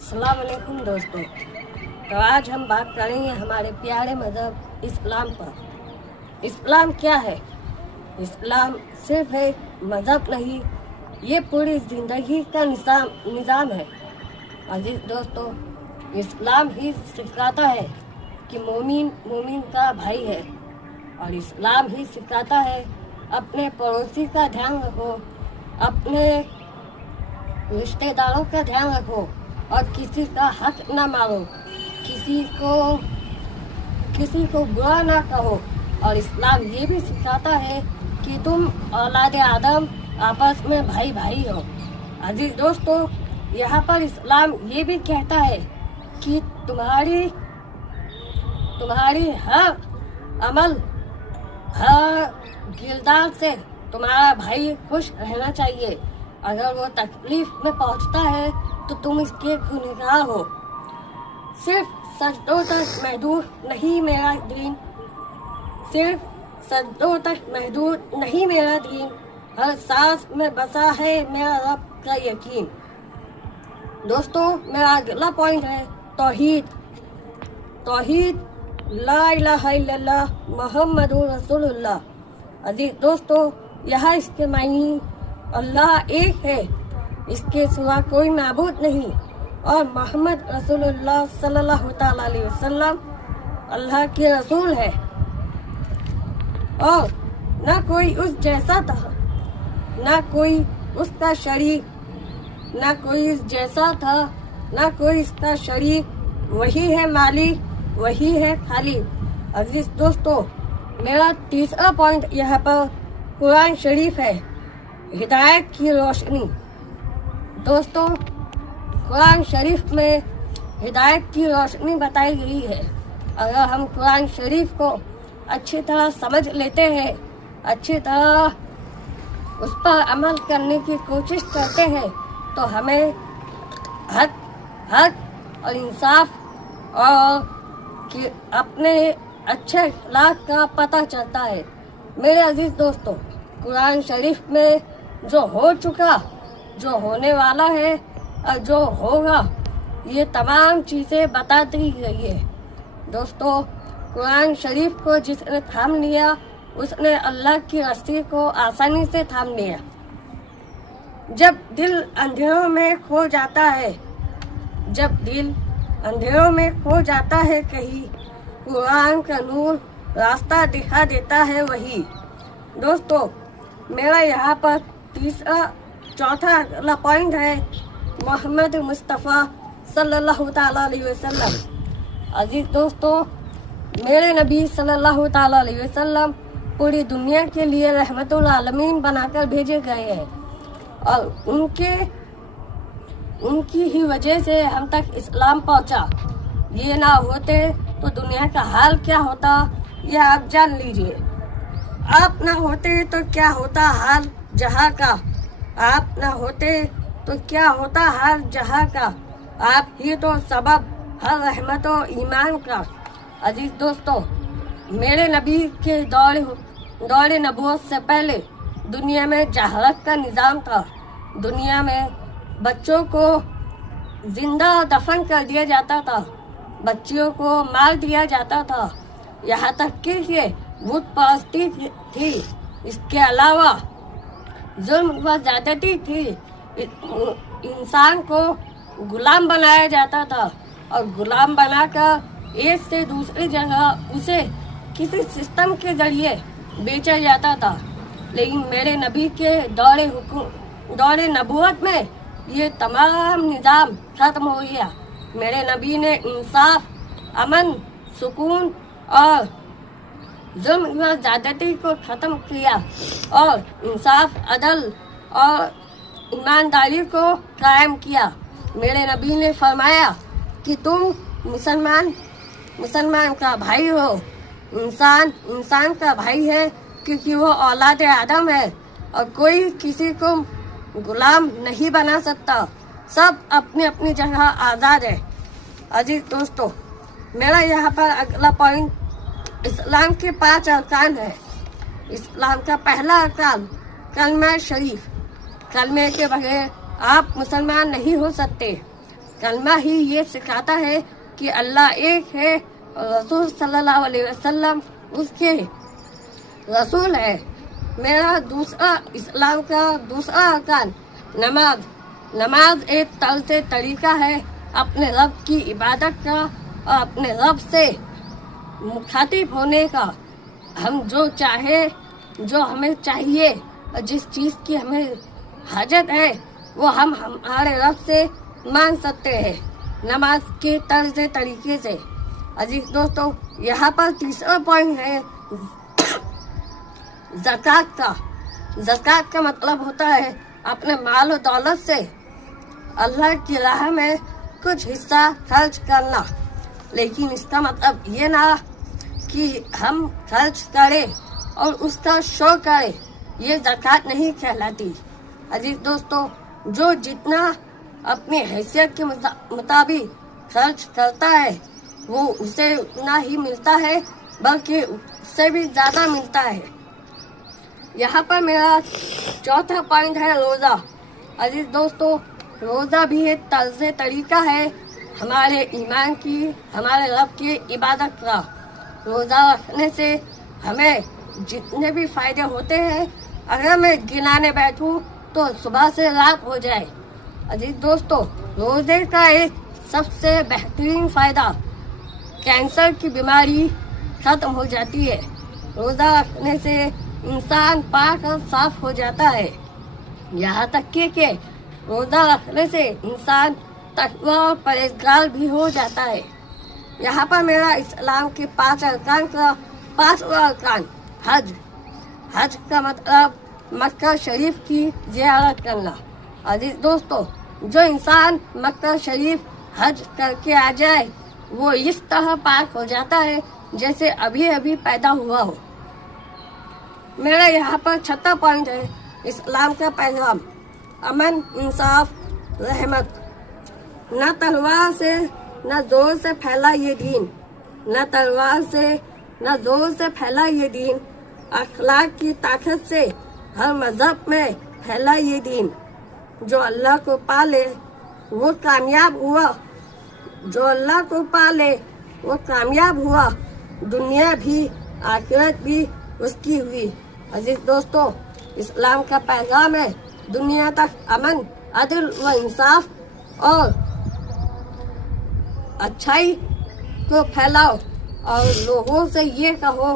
अस्सलाम वालेकुम दोस्तों। तो आज हम बात करेंगे हमारे प्यारे मज़हब इस्लाम पर। इस्लाम क्या है? इस्लाम सिर्फ एक मज़हब नहीं, ये पूरी ज़िंदगी का निज़ाम है। अजीज़ दोस्तों, इस्लाम ही सिखाता है कि मोमिन का भाई है, और इस्लाम ही सिखाता है अपने पड़ोसी का ध्यान रखो, अपने रिश्तेदारों का ध्यान रखो और किसी का हक ना मारो, किसी को बुरा ना कहो। और इस्लाम ये भी सिखाता है कि तुम औलाद आदम आपस में भाई भाई हो। अजीज दोस्तों, यहाँ पर इस्लाम ये भी कहता है कि तुम्हारी हर अमल, हर किरदार से तुम्हारा भाई खुश रहना चाहिए। अगर वो तकलीफ में पहुंचता है तो तुम इसके गुनहगार हो। सिर्फ सजदों तक महदूद नहीं मेरा दीन, सिर्फ सजदों तक महदूद नहीं मेरा दीन, हर सांस में बसा है मेरा रब का यकीन। दोस्तों, मेरा अगला पॉइंट है तौहीद, ला इलाहा इल्लल्लाह मुहम्मदुर रसूलुल्लाह। अजीज दोस्तों, यहाँ इसके मायने अल्लाह एक है, इसके सिवा कोई माबूद नहीं, और मोहम्मद रसूलुल्लाह सल्लल्लाहु तआला अलैहि वसल्लम अल्लाह के रसूल है, और ना कोई उस जैसा था, ना कोई उसका शरीक, ना कोई इस जैसा था, ना कोई इसका शरीक, वही है मालिक, वही है खालिक। अजीज दोस्तों, मेरा तीसरा पॉइंट यहाँ पर कुरान शरीफ है, हिदायत की रोशनी। दोस्तों, कुरान शरीफ में हिदायत की रोशनी बताई गई है। अगर हम कुरान शरीफ को अच्छी तरह समझ लेते हैं, अच्छी तरह उस पर अमल करने की कोशिश करते हैं, तो हमें हक और इंसाफ और कि अपने अच्छे अखलाक का पता चलता है। मेरे अजीज दोस्तों, कुरान शरीफ में जो हो चुका, जो होने वाला है और जो होगा, ये तमाम चीज़ें बता दी गई है। दोस्तों, कुरान शरीफ को जिसने थाम लिया, उसने अल्लाह की रस्सी को आसानी से थाम लिया। जब दिल अंधेरों में खो जाता है, कहीं कुरान का नूर रास्ता दिखा देता है वही। दोस्तों, मेरा यहाँ पर चौथा अगला पॉइंट है मोहम्मद मुस्तफ़ा सल्लल्लाहु तआला अलैहि वसल्लम। अजीज दोस्तों, मेरे नबी सल्लल्लाहु तआला अलैहि वसल्लम पूरी दुनिया के लिए रहमतुल आलमीन बनाकर भेजे गए हैं, और उनकी ही वजह से हम तक इस्लाम पहुंचा। ये ना होते तो दुनिया का हाल क्या होता, यह आप जान लीजिए। आप ना होते तो क्या होता हाल जहाँ का, आप ना होते तो क्या होता हाल जहाँ का, आप ही तो सबब हर रहमत और ईमान का। अजीज दोस्तों, मेरे नबी के दौरे नबूवत से पहले दुनिया में जहालत का निज़ाम था। दुनिया में बच्चों को जिंदा दफन कर दिया जाता था, बच्चियों को मार दिया जाता था, यहाँ तक कि ये बुत परस्ती थी। इसके अलावा जुल्म व ज़्यादती थी। इंसान को गुलाम बनाया जाता था, और गुलाम बनाकर एक से दूसरी जगह उसे किसी सिस्टम के जरिए बेचा जाता था। लेकिन मेरे नबी के दौरे नबूवत में ये तमाम निज़ाम खत्म हो गया। मेरे नबी ने इंसाफ, अमन, सुकून और जुल्म व ज़्यादती को ख़त्म किया, और इंसाफ, अदल और ईमानदारी को कायम किया। मेरे नबी ने फरमाया कि तुम मुसलमान का भाई हो। इंसान का भाई है क्योंकि वो औलाद आदम है, और कोई किसी को गुलाम नहीं बना सकता। सब अपनी अपनी जगह आज़ाद है। अजीज दोस्तों, मेरा यहाँ पर अगला पॉइंट इस्लाम के 5 अरकान है। इस्लाम का पहला अरकान कलमा शरीफ। कलमे के बगैर आप मुसलमान नहीं हो सकते। कलमा ही ये सिखाता है कि अल्लाह एक है और रसूल सल्लल्लाहु अलैहि वसल्लम उसके रसूल है। मेरा दूसरा इस्लाम का दूसरा अरकान नमाज। नमाज एक तर्ज तरीका है अपने रब की इबादत का और अपने रब से मुखातिब होने का। हम जो चाहे, जो हमें चाहिए और जिस चीज़ की हमें हाजत है वो हम हमारे रब से मांग सकते हैं नमाज के तर्ज तरीके से। अजीज दोस्तों, यहाँ पर तीसरा पॉइंट है ज़कात का। ज़कात का मतलब होता है अपने माल और दौलत से अल्लाह की राह में कुछ हिस्सा खर्च करना, लेकिन इसका मतलब ये ना कि हम खर्च करें और उसका शौक करें, ये ज़कात नहीं कहलाती। अजीज दोस्तों, जो जितना अपनी हैसियत के मुताबिक खर्च करता है वो उसे उतना ही मिलता है, बल्कि उससे भी ज़्यादा मिलता है। यहाँ पर मेरा चौथा पॉइंट है रोज़ा। अजीज दोस्तों, रोज़ा भी एक तर्ज तरीका है हमारे ईमान की, हमारे रब की इबादत का। रोज़ा रखने से हमें जितने भी फ़ायदे होते हैं, अगर मैं गिनाने बैठूं तो सुबह से रात हो जाए। अजीज दोस्तों, रोज़े का एक सबसे बेहतरीन फ़ायदा कैंसर की बीमारी ख़त्म हो जाती है। रोज़ा रखने से इंसान पाक और साफ हो जाता है। यहाँ तक कि रोज़ा रखने से इंसान तकवा और परहेज़गार भी हो जाता है। यहाँ पर मेरा इस्लाम के 5 अरकान का 5वां अरकान हज। हज का मतलब मक्का शरीफ की ज़ियारत करना। अजीज दोस्तों, जो इंसान मक्का शरीफ हज करके आ जाए वो इस तरह पाक हो जाता है जैसे अभी अभी पैदा हुआ हो। मेरा यहाँ पर 6वां पॉइंट है इस्लाम का पैगाम अमन, इंसाफ, रहमत। न तलवार से न जोर से फैला ये दीन, न तलवार से न जोर से फैला ये दीन, अखलाक की ताकत से हर मजहब में फैला ये दीन। जो अल्लाह को पाले वो कामयाब हुआ, जो अल्लाह को पाले वो कामयाब हुआ, दुनिया भी आखिरत भी उसकी हुई। अजीज दोस्तों, इस्लाम का पैगाम है दुनिया तक अमन, अदल व इंसाफ और अच्छाई को फैलाओ और लोगों से ये कहो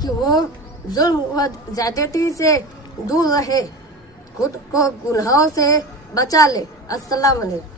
कि वो जुल्म व ज़्यादती से दूर रहे, खुद को गुनाहों से बचा ले। अस्सलाम वालेकुम।